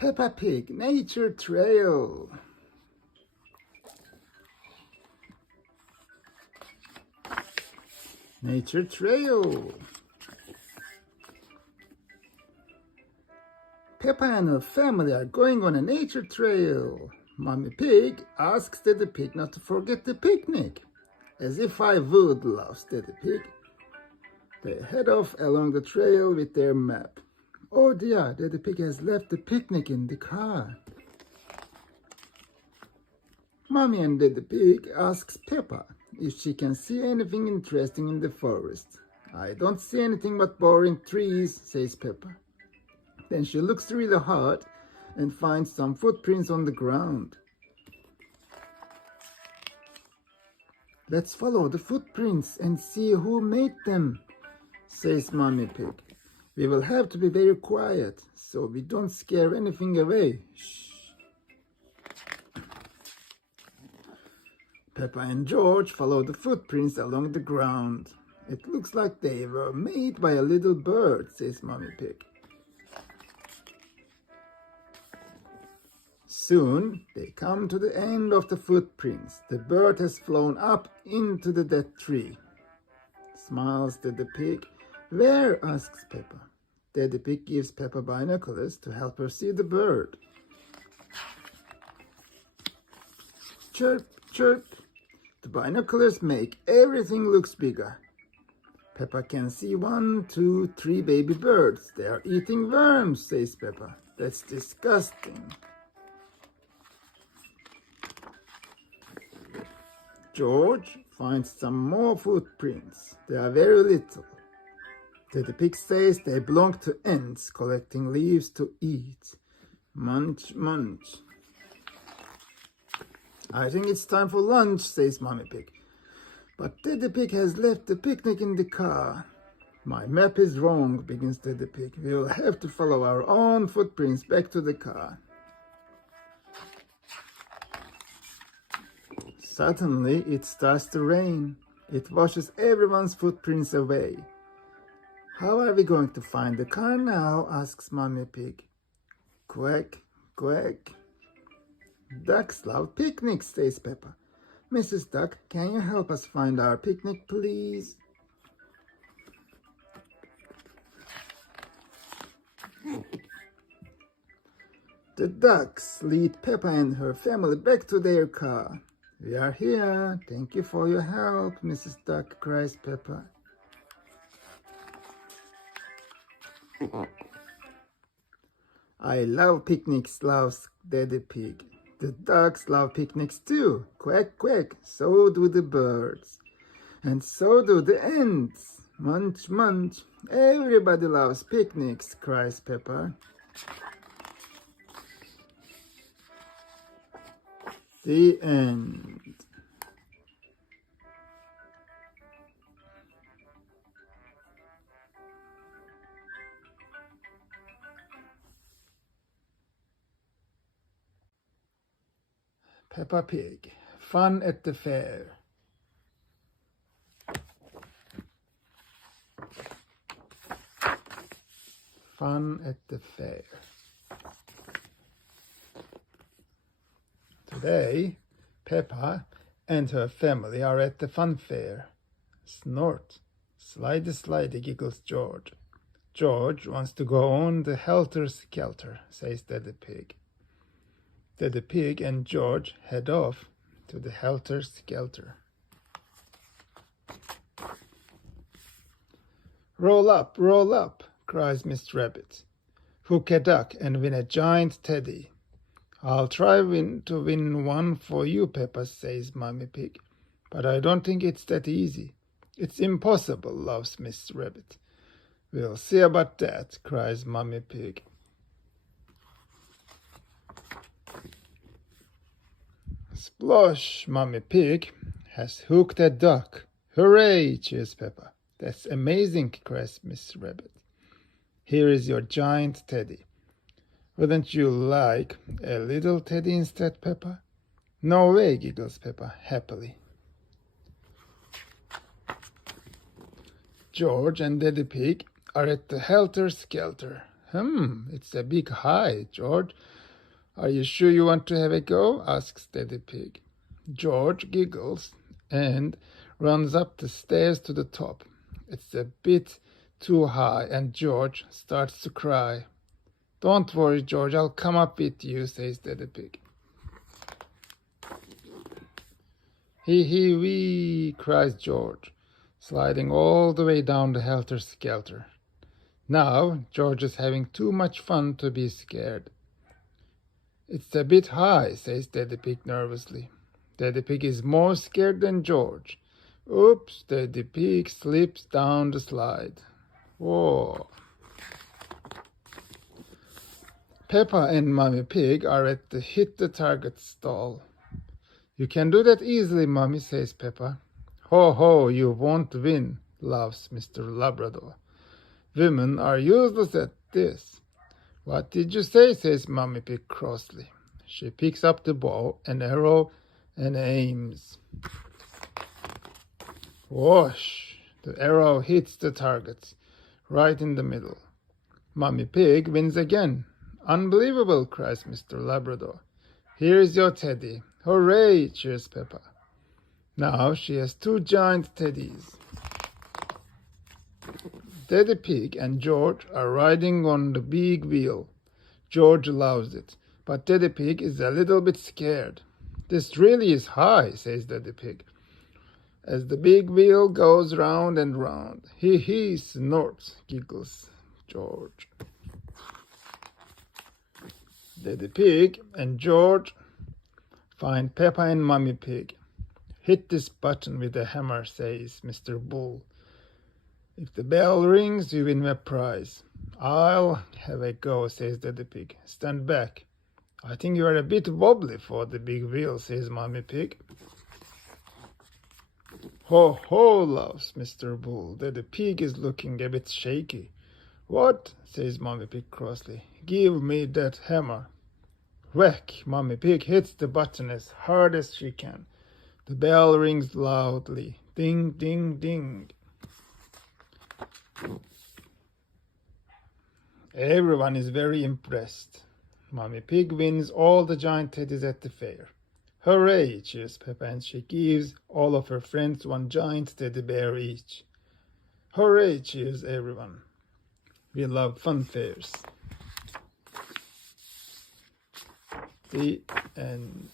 Peppa Pig Nature Trail. Nature Trail. Peppa and her family are going on a nature trail. Mommy Pig asks Daddy Pig not to forget the picnic. As if I would, laughs Daddy Pig. They head off along the trail with their map. Oh dear, Daddy Pig has left the picnic in the car. Mommy and Daddy Pig asks Peppa if she can see anything interesting in the forest. I don't see anything but boring trees, says Peppa. Then she looks really hard and finds some footprints on the ground. Let's follow the footprints and see who made them, says Mommy Pig. We will have to be very quiet so we don't scare anything away. Shh. Peppa and George follow the footprints along the ground. It looks like they were made by a little bird, says Mommy Pig. Soon they come to the end of the footprints. The bird has flown up into the dead tree. Smiles Daddy Pig. Where? Asks Peppa. Daddy Pig gives Peppa binoculars to help her see the bird. Chirp, chirp. The binoculars make everything looks bigger. Peppa can see 1, 2, 3 baby birds. They are eating worms, says Peppa. That's disgusting. George finds some more footprints. They are very little. Daddy Pig says they belong to ants collecting leaves to eat. Munch, munch. I think it's time for lunch, says Mommy Pig. But Daddy Pig has left the picnic in the car. My map is wrong, begins Daddy Pig. We will have to follow our own footprints back to the car. Suddenly, it starts to rain. It washes everyone's footprints away. How are we going to find the car now? Asks Mommy Pig. Quack, quack. Ducks love picnics, says Peppa. Mrs. Duck, can you help us find our picnic, please? The ducks lead Peppa and her family back to their car. We are here. Thank you for your help, Mrs. Duck, cries Peppa. I love picnics, laughs Daddy Pig. The ducks love picnics too. Quack, quack. So do the birds. And so do the ants. Munch, munch. Everybody loves picnics, cries Peppa. The end. Peppa Pig, fun at the fair. Fun at the fair. Today, Peppa and her family are at the fun fair. Snort, slidey slidey, giggles George. George wants to go on the helter-skelter, says Daddy Pig. Daddy Pig and George head off to the helter-skelter. Roll up, cries Miss Rabbit. Hook a duck and win a giant teddy. I'll try to win one for you, Peppa, says Mommy Pig. But I don't think it's that easy. It's impossible, laughs Miss Rabbit. We'll see about that, cries Mommy Pig. Splosh, Mommy Pig has hooked a duck. Hooray, cheers Peppa. That's amazing, cries Miss Rabbit. Here is your giant teddy. Wouldn't you like a little teddy instead, Peppa? No way, giggles Peppa happily. George and Daddy Pig are at the helter-skelter. It's a big high, George. Are you sure you want to have a go? Asks Daddy Pig. George giggles and runs up the stairs to the top. It's a bit too high, and George starts to cry. Don't worry, George, I'll come up with you, says Daddy Pig. Hee wee, cries George, sliding all the way down the helter-skelter. Now George is having too much fun to be scared. It's a bit high, says Daddy Pig nervously. Daddy Pig is more scared than George. Oops, Daddy Pig slips down the slide. Whoa. Peppa and Mommy Pig are at the hit the target stall. You can do that easily, Mommy, says Peppa. Ho ho, you won't win, laughs Mr. Labrador. Women are useless at this. What did you say, says Mommy Pig crossly. She picks up the bow and arrow and aims. Whoosh! The arrow hits the target, right in the middle. Mommy Pig wins again. Unbelievable, cries Mr. Labrador. Here's your teddy. Hooray, cheers Peppa. Now she has 2 giant teddies. Daddy Pig and George are riding on the big wheel. George loves it, but Daddy Pig is a little bit scared. This really is high, says Daddy Pig, as the big wheel goes round and round. He snorts, giggles George. Daddy Pig and George find Peppa and Mommy Pig. Hit this button with a hammer, says Mr. Bull. If the bell rings, you win a prize. I'll have a go, says Daddy Pig. Stand back. I think you are a bit wobbly for the big wheel, says Mommy Pig. Ho ho, laughs Mr. Bull. Daddy Pig is looking a bit shaky. What? Says Mommy Pig crossly. Give me that hammer. Whack! Mommy Pig hits the button as hard as she can. The bell rings loudly. Ding, ding, ding. Everyone is very impressed. Mommy Pig wins all the giant teddies at the fair. Hooray, cheers Peppa, and she gives all of her friends 1 giant teddy bear each. Hooray, cheers everyone. We love fun fairs. The end.